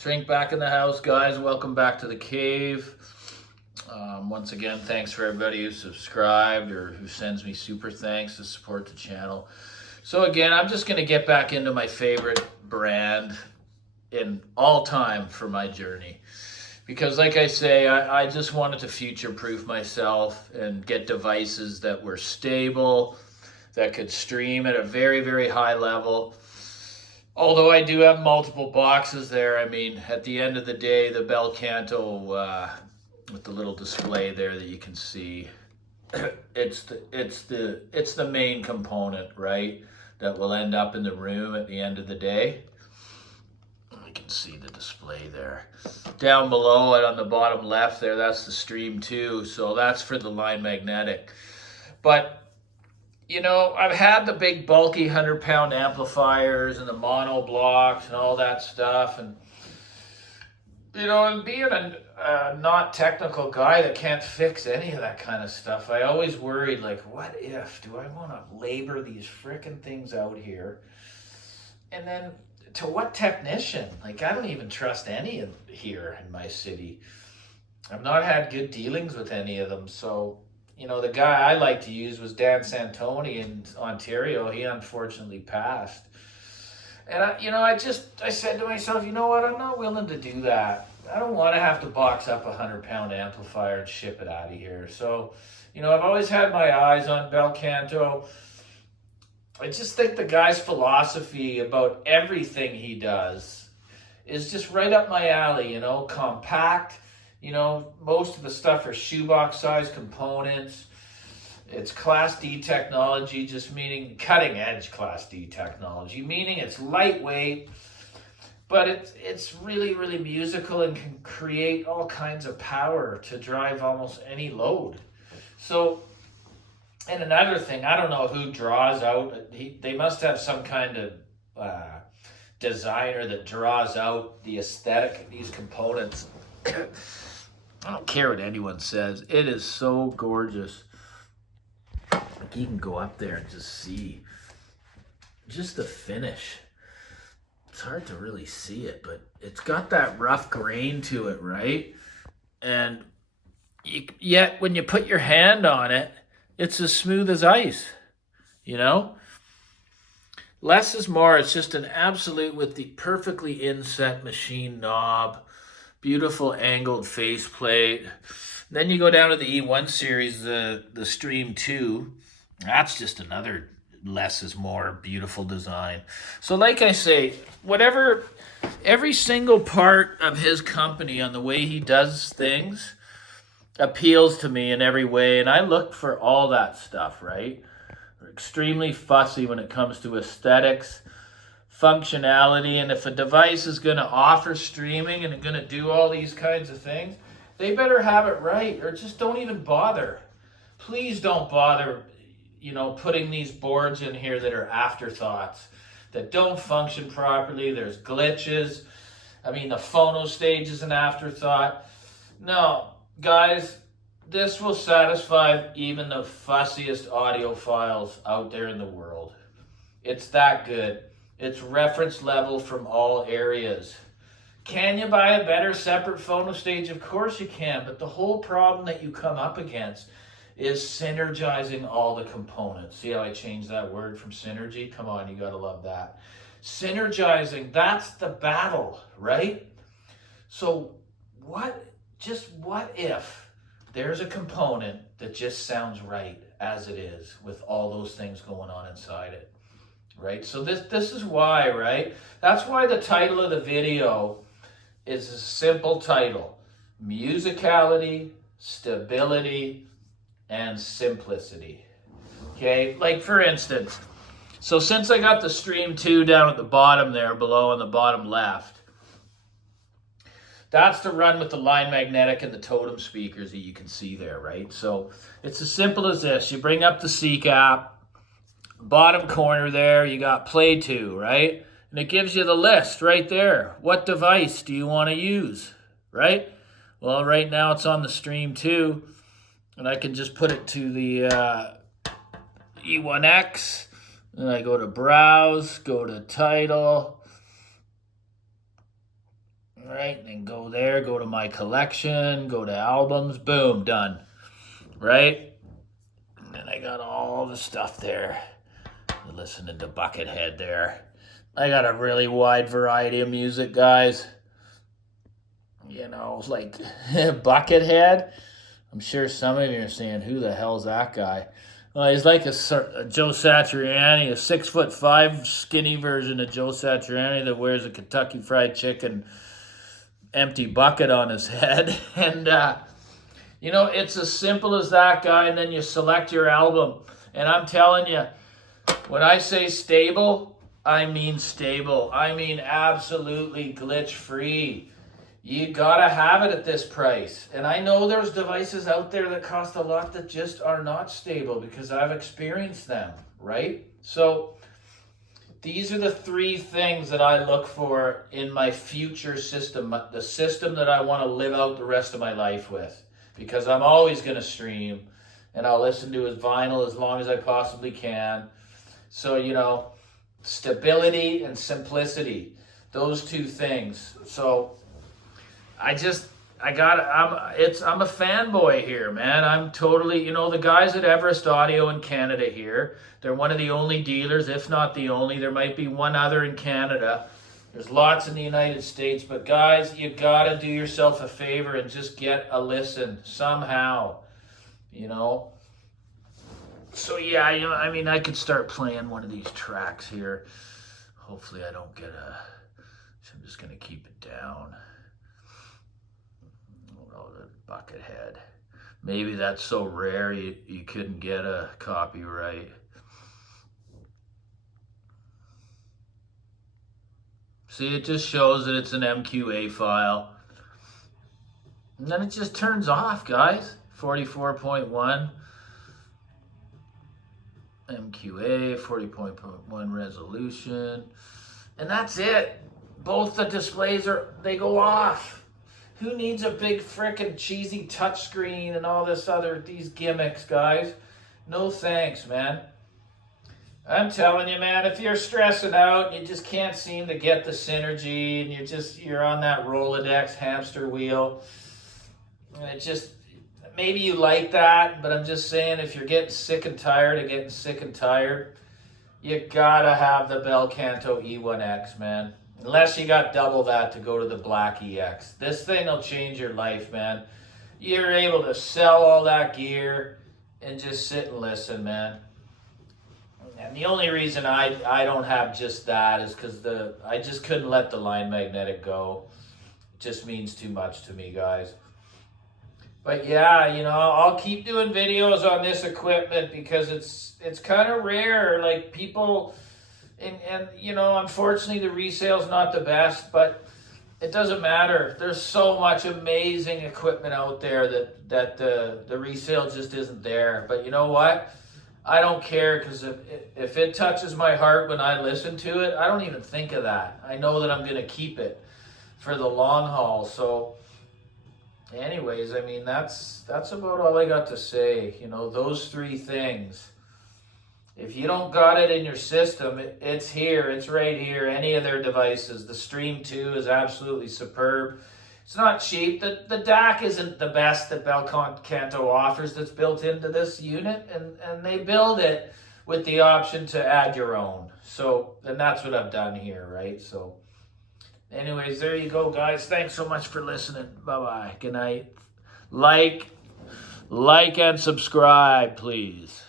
Shrink back in the house, guys. Welcome back to the cave. Once again, thanks for everybody who subscribed or who sends me super thanks to support the channel. So again, I'm just going to get back into my favorite brand in all time for my journey. Because like I say, I just wanted to future-proof myself and get devices that were stable, that could stream at a very, very high level. Although I do have multiple boxes there, I mean, at the end of the day, the Bel Canto with the little display there that you can see, it's the main component, right? That will end up in the room at the end of the day. You can see the display there. Down below it on the bottom left there, that's the Stream 2, so that's for the line magnetic. But you know, I've had the big bulky 100-pound amplifiers and the mono blocks and all that stuff. And, you know, and being a not technical guy that can't fix any of that kind of stuff, I always worried, like, what if? Do I want to labor these frickin' things out here? And then to what technician? Like, I don't even trust any of here in my city. I've not had good dealings with any of them, so... You know, the guy I like to use was Dan Santoni in Ontario. He unfortunately passed. And, I said to myself, you know what? I'm not willing to do that. I don't want to have to box up a 100-pound amplifier and ship it out of here. So, you know, I've always had my eyes on Bel Canto. I just think the guy's philosophy about everything he does is just right up my alley, you know, compact. You know, most of the stuff are shoebox size components. It's Class D technology, just meaning cutting edge Class D technology, meaning it's lightweight, but it's really, really musical and can create all kinds of power to drive almost any load. So, and another thing, I don't know who draws out, they must have some kind of designer that draws out the aesthetic of these components. I don't care what anyone says. It is so gorgeous. Like you can go up there and just see just the finish. It's hard to really see it, but it's got that rough grain to it, right? And yet when you put your hand on it, it's as smooth as ice, you know? Less is more. It's just an absolute with the perfectly inset machine knob. Beautiful angled faceplate. Then you go down to the E1 series, the Stream 2. That's just another less is more beautiful design. So like I say, every single part of his company on the way he does things appeals to me in every way. And I look for all that stuff, right? We're extremely fussy when it comes to aesthetics, functionality, and if a device is going to offer streaming and going to do all these kinds of things, they better have it right, or just don't even bother. Please don't bother, you know, putting these boards in here that are afterthoughts, that don't function properly. There's glitches. I mean, the phono stage is an afterthought. No, guys, this will satisfy even the fussiest audiophiles out there in the world. It's that good. It's reference level from all areas. Can you buy a better separate phono stage? Of course you can, but the whole problem that you come up against is synergizing all the components. See how I changed that word from synergy? Come on, you gotta love that. Synergizing, that's the battle, right? So what if there's a component that just sounds right as it is with all those things going on inside it? Right? So this is why, right? That's why the title of the video is a simple title. Musicality, Stability, and Simplicity. Okay? Like for instance, so since I got the Stream 2 down at the bottom there, below on the bottom left, that's to run with the line magnetic and the totem speakers that you can see there, right? So it's as simple as this. You bring up the Seek app, bottom corner there, you got play to, right? And it gives you the list right there. What device do you want to use, right? Well, right now it's on the Stream 2, and I can just put it to the E1X, and I go to Browse, go to Title, right? And go there, go to my collection, go to albums, boom, done, right? And then I got all the stuff there. Listening to Buckethead there. I got a really wide variety of music, guys. You know, like Buckethead. I'm sure some of you are saying, who the hell's that guy? Well, he's like a Joe Satriani, a 6'5" skinny version of Joe Satriani that wears a Kentucky Fried Chicken empty bucket on his head. And, you know, it's as simple as that, guy. And then you select your album. And I'm telling you, when I say stable, I mean stable. I mean absolutely glitch-free. You gotta have it at this price. And I know there's devices out there that cost a lot that just are not stable because I've experienced them, right? So these are the three things that I look for in my future system, the system that I want to live out the rest of my life with, because I'm always going to stream and I'll listen to his vinyl as long as I possibly can. So, you know, stability and simplicity, those two things. So I'm a fanboy here, man. I'm totally, you know, the guys at Everest Audio in Canada here, they're one of the only dealers, if not the only. There might be one other in Canada. There's lots in the United States, but guys, you gotta do yourself a favor and just get a listen somehow, you know. So yeah, you know, I mean, I could start playing one of these tracks here. Hopefully I don't get so I'm just gonna keep it down. Oh, the Buckethead. Maybe that's so rare you couldn't get a copyright. See, it just shows that it's an MQA file. And then it just turns off, guys. 44.1 MQA, 40.1 resolution. And that's it. Both the displays they go off. Who needs a big frickin' cheesy touchscreen and all these gimmicks, guys? No thanks, man. I'm telling you, man, if you're stressing out, you just can't seem to get the synergy, and you're on that Rolodex hamster wheel. And it just, maybe you like that, but I'm just saying, if you're getting sick and tired of getting sick and tired, you gotta have the Bel Canto E1X, man. Unless you got double that to go to the Black EX. This thing will change your life, man. You're able to sell all that gear and just sit and listen, man. And the only reason I don't have just that is because I just couldn't let the line magnetic go. It just means too much to me, guys. But yeah, you know, I'll keep doing videos on this equipment because it's kind of rare. Like people... And you know, unfortunately, the resale's not the best, but it doesn't matter. There's so much amazing equipment out there that the resale just isn't there. But you know what? I don't care, because if it touches my heart when I listen to it, I don't even think of that. I know that I'm going to keep it for the long haul. So anyways, I mean, that's about all I got to say. You know, those three things. If you don't got it in your system, it's here. It's right here. Any of their devices. The Stream 2 is absolutely superb. It's not cheap. The DAC isn't the best that Bel Canto offers that's built into this unit. And they build it with the option to add your own. So, and that's what I've done here, right? So, anyways, there you go, guys. Thanks so much for listening. Bye-bye. Good night. Like and subscribe, please.